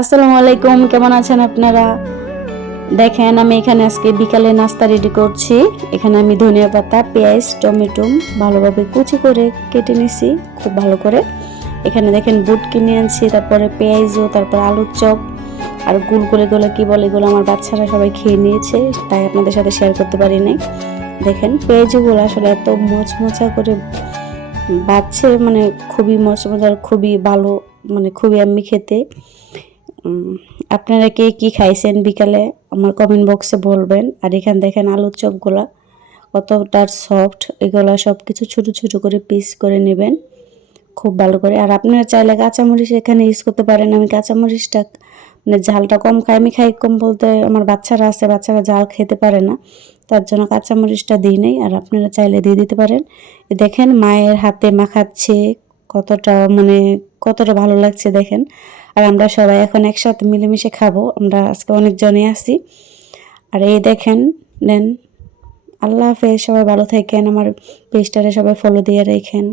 আসসালামু আলাইকুম, কেমন আছেন আপনারা? দেখেন আমি এখানে আজকে বিকালে নাস্তা রেডি করছি। এখানে আমি ধনিয়া পাতা, পেঁয়াজ, টমেটো ভালোভাবে কুচি করে কেটে নিছি খুব ভালো করে। এখানে দেখেন বুট কিনে আনছি, তারপরে পেঁয়াজও, তারপর আলুর চপ আর গুল করে এগুলো কি বলে, এগুলো আমার বাচ্চারা সবাই খেয়ে নিয়েছে, তাই আপনাদের সাথে শেয়ার করতে পারি নাই। দেখেন পেঁয়াজগুলো আসলে এত মচমচা করে বাচ্ছে, মানে খুবই মচমচা, খুবই ভালো, মানে খুবই আমি খেতে। আপনারা কে কি খাইছেন বিকালে আমার কমেন্ট বক্সে বলবেন। আর এখানে দেখেন আলুর চপগুলা কতটা সফট, এগুলা সব কিছু ছোটো ছোটো করে পিস করে নেবেন খুব ভালো করে। আর আপনারা চাইলে কাঁচামরিচ এখানে ইউজ করতে পারেন। আমি কাঁচামরিচটা মানে ঝালটা কম খাই, আমি খাই কম বলতে আমার বাচ্চারা আছে, বাচ্চারা ঝাল খেতে পারে না, তার জন্য কাঁচামরিচটা দিই নেই। আর আপনারা চাইলে দিয়ে দিতে পারেন। দেখেন মায়ের হাতে মাখাচ্ছে, কতটা মানে কতটা ভালো লাগছে দেখেন। আর আমরা সবাই এখন একসাথে মিলেমিশে খাবো, আমরা আজকে অনেকজনই আছি। আর এই দেখেন নেন। আল্লাহ হাফেজ, সবাই ভালো থাকেন, আমার পেজটারে সবাই ফলো দিয়ে রাখেন।